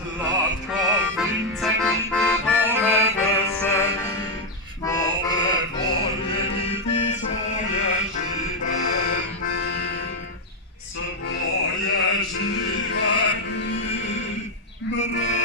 Latka wincem i one weseli, nowe moje lity swoje żywe dni, swoje żywe dni.